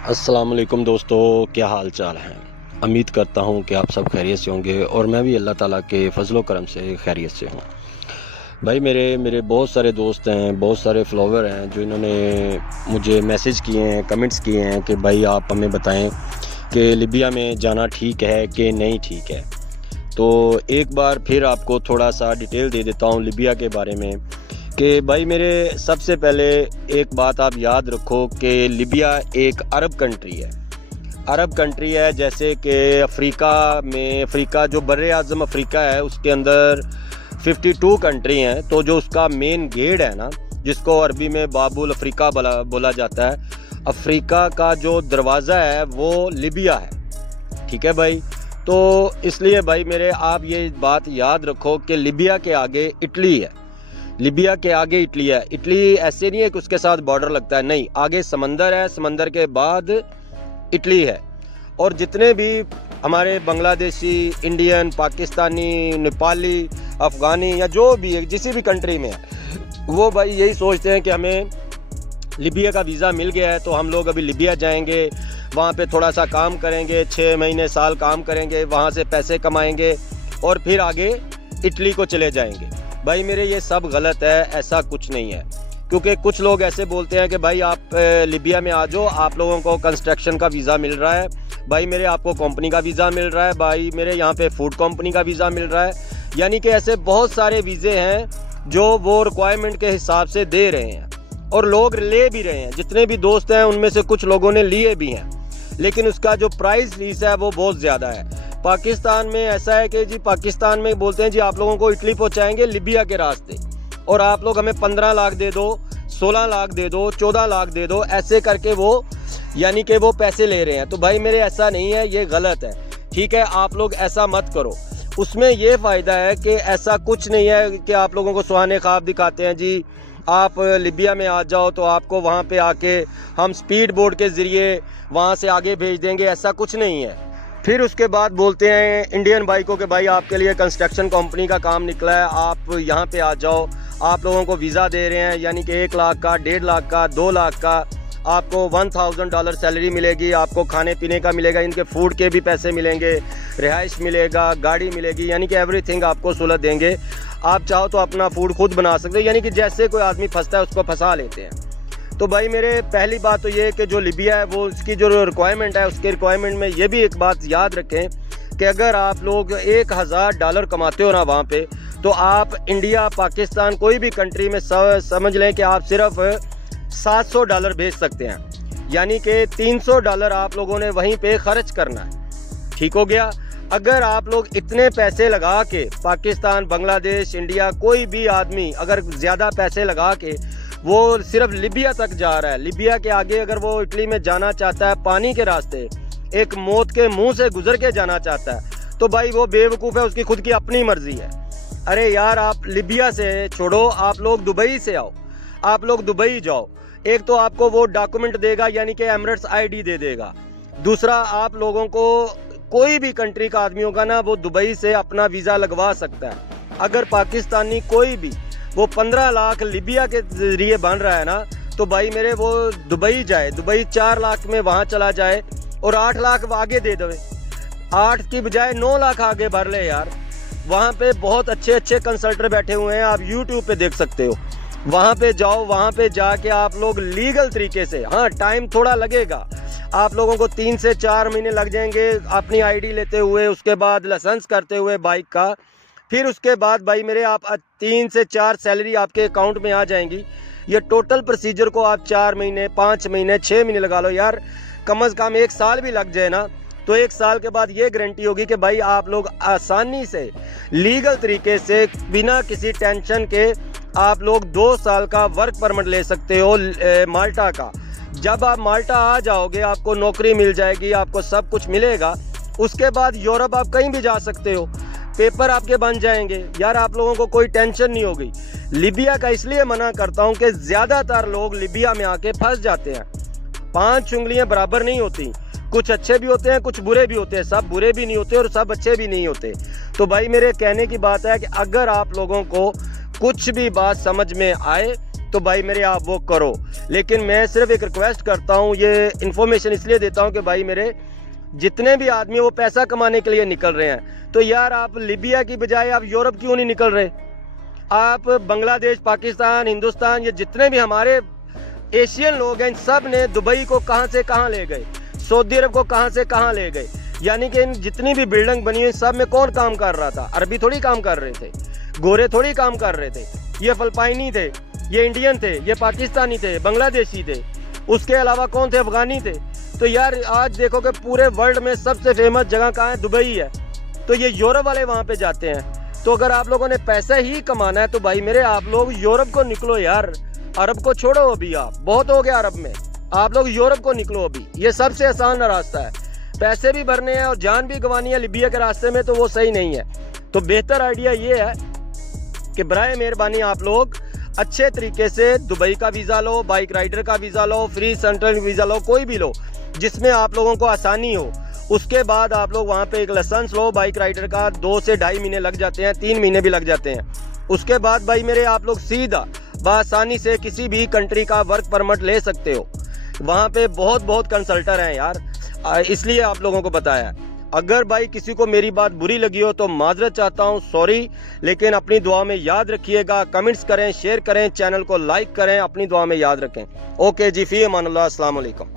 अस्सलाम वालेकुम दोस्तों, क्या हाल चाल हैं। उम्मीद करता हूं कि आप सब खैरियत से होंगे और मैं भी अल्लाह ताला के फजलो करम से खैरियत से हूं। भाई मेरे बहुत सारे दोस्त हैं, बहुत सारे फॉलोवर हैं जो इन्होंने मुझे मैसेज किए हैं, कमेंट्स किए हैं कि भाई आप हमें बताएं कि लिबिया में जाना ठीक है कि नहीं ठीक है। तो एक बार फिर आपको थोड़ा सा डिटेल दे देता हूं लिबिया के बारे में कि भाई मेरे सबसे पहले एक बात आप याद रखो कि लिबिया एक अरब कंट्री है। अरब कंट्री है, जैसे कि अफ्रीका जो बर्रे आज़म अफ्रीका है उसके अंदर 52 कंट्री हैं। तो जो उसका मेन गेट है ना, जिसको अरबी में बाबुल अफ्रीका बोला जाता है, अफ्रीका का जो दरवाज़ा है वो लिबिया है। ठीक है भाई, तो इसलिए भाई मेरे आप ये बात याद रखो कि लिबिया के आगे इटली है। लिबिया के आगे इटली है। इटली ऐसे नहीं है कि उसके साथ बॉर्डर लगता है, नहीं, आगे समंदर है, समंदर के बाद इटली है। और जितने भी हमारे बांग्लादेशी, इंडियन, पाकिस्तानी, नेपाली, अफ़गानी या जो भी है जिस भी कंट्री में है, वो भाई यही सोचते हैं कि हमें लिबिया का वीज़ा मिल गया है तो हम लोग अभी लिबिया जाएंगे, वहाँ पे थोड़ा सा काम करेंगे, 6 महीने साल काम करेंगे, वहाँ से पैसे कमाएंगे और फिर आगे इटली को चले जाएंगे। भाई मेरे ये सब गलत है, ऐसा कुछ नहीं है। क्योंकि कुछ लोग ऐसे बोलते हैं कि भाई आप लिबिया में आ जाओ, आप लोगों को कंस्ट्रक्शन का वीज़ा मिल रहा है, भाई मेरे आपको कंपनी का वीज़ा मिल रहा है, भाई मेरे यहाँ पे फूड कंपनी का वीज़ा मिल रहा है। यानी कि ऐसे बहुत सारे वीज़े हैं जो वो रिक्वायरमेंट के हिसाब से दे रहे हैं और लोग ले भी रहे हैं। जितने भी दोस्त हैं उनमें से कुछ लोगों ने लिए भी हैं, लेकिन उसका जो प्राइस फीस है वो बहुत ज़्यादा है। पाकिस्तान में ऐसा है कि जी पाकिस्तान में बोलते हैं जी आप लोगों को इटली पहुंचाएंगे लिबिया के रास्ते, और आप लोग हमें 15 लाख दे दो, 16 लाख दे दो, 14 लाख दे दो, ऐसे करके वो यानी कि वो पैसे ले रहे हैं। तो भाई मेरे ऐसा नहीं है, ये गलत है। ठीक है, आप लोग ऐसा मत करो। उसमें ये फ़ायदा है कि ऐसा कुछ नहीं है कि आप लोगों को सुहाने ख्वाब दिखाते हैं जी आप लिबिया में आ जाओ तो आपको वहाँ पे आके हम स्पीड बोट के ज़रिए वहाँ से आगे भेज देंगे, ऐसा कुछ नहीं है। फिर उसके बाद बोलते हैं इंडियन भाई को कि भाई आपके लिए कंस्ट्रक्शन कंपनी का काम निकला है, आप यहाँ पे आ जाओ, आप लोगों को वीज़ा दे रहे हैं, यानी कि 1 लाख का, 1.5 लाख का, 2 लाख का, आपको $1000 सैलरी मिलेगी, आपको खाने पीने का मिलेगा, इनके फूड के भी पैसे मिलेंगे, रिहाइश मिलेगा, गाड़ी मिलेगी, यानी कि एवरीथिंग आपको सहूलत देंगे। आप चाहो तो अपना फूड खुद बना सकते हो, यानी कि जैसे कोई आदमी फंसता है उसको फंसा लेते हैं। तो भाई मेरे पहली बात तो ये है कि जो लिबिया है वो उसकी जो रिक्वायरमेंट है, उसके रिक्वायरमेंट में ये भी एक बात याद रखें कि अगर आप लोग $1000 कमाते हो ना वहाँ पे, तो आप इंडिया, पाकिस्तान, कोई भी कंट्री में समझ लें कि आप सिर्फ $700 भेज सकते हैं, यानी कि $300 आप लोगों ने वहीं पे खर्च करना है। ठीक हो गया। अगर आप लोग इतने पैसे लगा के पाकिस्तान, बांग्लादेश, इंडिया, कोई भी आदमी अगर ज़्यादा पैसे लगा के वो सिर्फ लिबिया तक जा रहा है, लिबिया के आगे अगर वो इटली में जाना चाहता है पानी के रास्ते, एक मौत के मुंह से गुजर के जाना चाहता है, तो भाई वो बेवकूफ़ है, उसकी खुद की अपनी मर्जी है। अरे यार, आप लिबिया से छोड़ो, आप लोग दुबई से आओ, आप लोग दुबई जाओ। एक तो आपको वो डॉक्यूमेंट देगा, यानी कि एमिरेट्स ID दे देगा। दूसरा, आप लोगों को कोई भी कंट्री का आदमी होगा ना, वो दुबई से अपना वीज़ा लगवा सकता है। अगर पाकिस्तानी कोई भी वो 15 लाख लिबिया के ज़रिए बन रहा है ना, तो भाई मेरे वो दुबई जाए, दुबई 4 लाख में वहाँ चला जाए और 8 लाख आगे दे दे, 8 की बजाय 9 लाख आगे भर ले यार। वहाँ पे बहुत अच्छे अच्छे कंसल्टेंट बैठे हुए हैं, आप YouTube पे देख सकते हो। वहाँ पे जाओ, वहाँ पे जाके आप लोग लीगल तरीके से, हाँ टाइम थोड़ा लगेगा, आप लोगों को 3 से 4 महीने लग जाएंगे अपनी ID लेते हुए, उसके बाद लाइसेंस करते हुए बाइक का, फिर उसके बाद भाई मेरे आप 3 से 4 सैलरी आपके अकाउंट में आ जाएंगी। ये टोटल प्रोसीजर को आप 4 महीने, 5 महीने, 6 महीने लगा लो यार, कम से कम 1 साल भी लग जाए ना, तो 1 साल के बाद ये गारंटी होगी कि भाई आप लोग आसानी से लीगल तरीके से बिना किसी टेंशन के आप लोग 2 साल का वर्क परमिट ले सकते हो माल्टा का। जब आप माल्टा आ जाओगे आपको नौकरी मिल जाएगी, आपको सब कुछ मिलेगा। उसके बाद यूरोप आप कहीं भी जा सकते हो, पेपर आपके बन जाएंगे यार, आप लोगों को कोई टेंशन नहीं होगी। लिबिया का इसलिए मना करता हूँ कि ज़्यादातर लोग लिबिया में आके फंस जाते हैं। 5 उंगलियां बराबर नहीं होती, कुछ अच्छे भी होते हैं, कुछ बुरे भी होते हैं, सब बुरे भी नहीं होते और सब अच्छे भी नहीं होते। तो भाई मेरे कहने की बात है कि अगर आप लोगों को कुछ भी बात समझ में आए तो भाई मेरे आप वो करो। लेकिन मैं सिर्फ एक रिक्वेस्ट करता हूँ, ये इन्फॉर्मेशन इसलिए देता हूँ कि भाई मेरे जितने भी आदमी वो पैसा कमाने के लिए निकल रहे हैं, तो यार आप लीबिया की बजाय आप यूरोप क्यों नहीं निकल रहे? आप बांग्लादेश, पाकिस्तान, हिंदुस्तान, ये जितने भी हमारे एशियन लोग हैं, इन सब ने दुबई को कहाँ से कहाँ ले गए, सऊदी अरब को कहाँ से कहाँ ले गए। यानी कि इन जितनी भी बिल्डिंग बनी हुई सब में कौन काम कर रहा था? अरबी थोड़ी काम कर रहे थे, गोरे थोड़ी काम कर रहे थे। ये फिलिपाइनी थे, ये इंडियन थे, ये पाकिस्तानी थे, बांग्लादेशी थे, उसके अलावा कौन थे? अफगानी थे। तो यार आज देखो कि पूरे वर्ल्ड में सबसे फेमस जगह कहाँ है? दुबई है। तो ये यूरोप वाले वहाँ पे जाते हैं। तो अगर आप लोगों ने पैसा ही कमाना है तो भाई मेरे आप लोग यूरोप को निकलो यार, अरब को छोड़ो। अभी आप बहुत हो गया अरब में, आप लोग यूरोप को निकलो। अभी ये सबसे आसान रास्ता है। पैसे भी भरने हैं और जान भी गंवानी है लीबिया के रास्ते में, तो वो सही नहीं है। तो बेहतर आइडिया ये है कि बराए मेहरबानी आप लोग अच्छे तरीके से दुबई का वीज़ा लो, बाइक राइडर का वीज़ा लो, फ्री सेंट्रल वीज़ा लो, कोई भी लो जिसमें आप लोगों को आसानी हो। उसके बाद आप लोग वहाँ पे एक लाइसेंस लो बाइक राइडर का, 2 से 2.5 महीने लग जाते हैं, 3 महीने भी लग जाते हैं। उसके बाद भाई मेरे आप लोग सीधा बआसानी से किसी भी कंट्री का वर्क परमिट ले सकते हो। वहाँ पे बहुत कंसल्टर हैं यार, इसलिए आप लोगों को बताया। अगर भाई किसी को मेरी बात बुरी लगी हो तो माजरत चाहता हूँ, सॉरी। लेकिन अपनी दुआ में याद रखिएगा, कमेंट्स करें, शेयर करें, चैनल को लाइक करें, अपनी दुआ में याद रखें। ओके जी, फी अमान अल्लाह, अस्सलाम वालेकुम।